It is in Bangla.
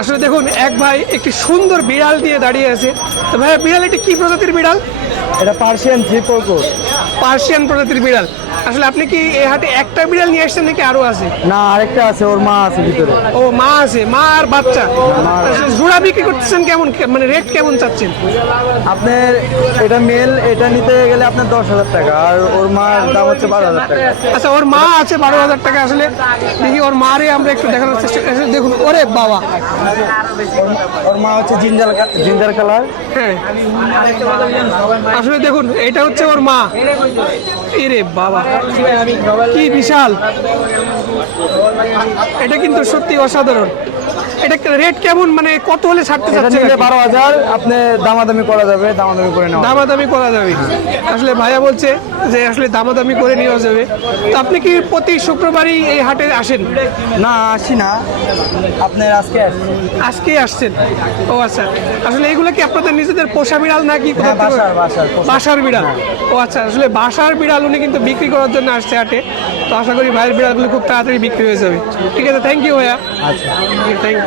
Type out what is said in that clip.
আসলে দেখুন এক ভাই একটি সুন্দর বিড়াল নিয়ে দাঁড়িয়ে আছে। তো ভাইয়া বিড়াল এটি কি প্রজাতির বিড়াল? এটা পার্সিয়ান ট্রিপল কোট। পার্সিয়ান প্রজাতির বিড়াল। আসলে আপনি কি এই হাটে একটা বিড়াল নিয়ে আসছেন নাকি আরো আছে? না, আরেকটা আছে, ওর মা আছে ভিতরে। ও মা আছে, মা আর বাচ্চা। আসলে জোড়া বিক্রি করতেছেন কেমন, মানে রেট কেমন চাচ্ছেন? আপনার এটা মেল, এটা নিতে গেলে আপনার 10,000 টাকা, আর ওর মার দাম হচ্ছে 12,000 টাকা। আচ্ছা ওর মা আছে 12,000 টাকা। আসলে দেখি ওর মারে আমরা একটু দেখানোর চেষ্টা করি। আসলে দেখুন ওরে বাবা, ওর মা হচ্ছে জিঞ্জার কালার। হ্যাঁ আসলে দেখুন এটা হচ্ছে ওর মা। এরে বাবা কি বিশাল, এটা কিন্তু সত্যি অসাধারণ। এটা রেট কেমন, মানে কত হলে ছাড়তে এটা চাচ্ছেন? নিলে 12,000, আপনি দামাদামি করা যাবে, দামাদামি করে নেওয়া। দামাদামি করা যাবে। আসলে ভাইয়া বলছে যে আসলে দামাদামি করে নেওয়া যাবে। তো আপনি কি প্রতি শুক্রবারই এই হাটে আসেন? না, আসি না, আপনার আজকে আসছি। আজকেই আসছেন? ও আচ্ছা। আসলে এইগুলো কি আপনাদের নিজেদের পোষা বিড়াল নাকি কোথা হ্যাঁ, থেকে? বাসার পোষা। বাসার বিড়াল। ও আচ্ছা, আসলে বাসার বিড়াল উনি কিন্তু বিক্রি করার জন্য আসছে হাটে। তো আশা করি ভাইয়ের বিড়ালগুলো খুব তাড়াতাড়ি বিক্রি হয়ে যাবে। ঠিক আছে, থ্যাংক ইউ ভাইয়া। আচ্ছা। Thank you.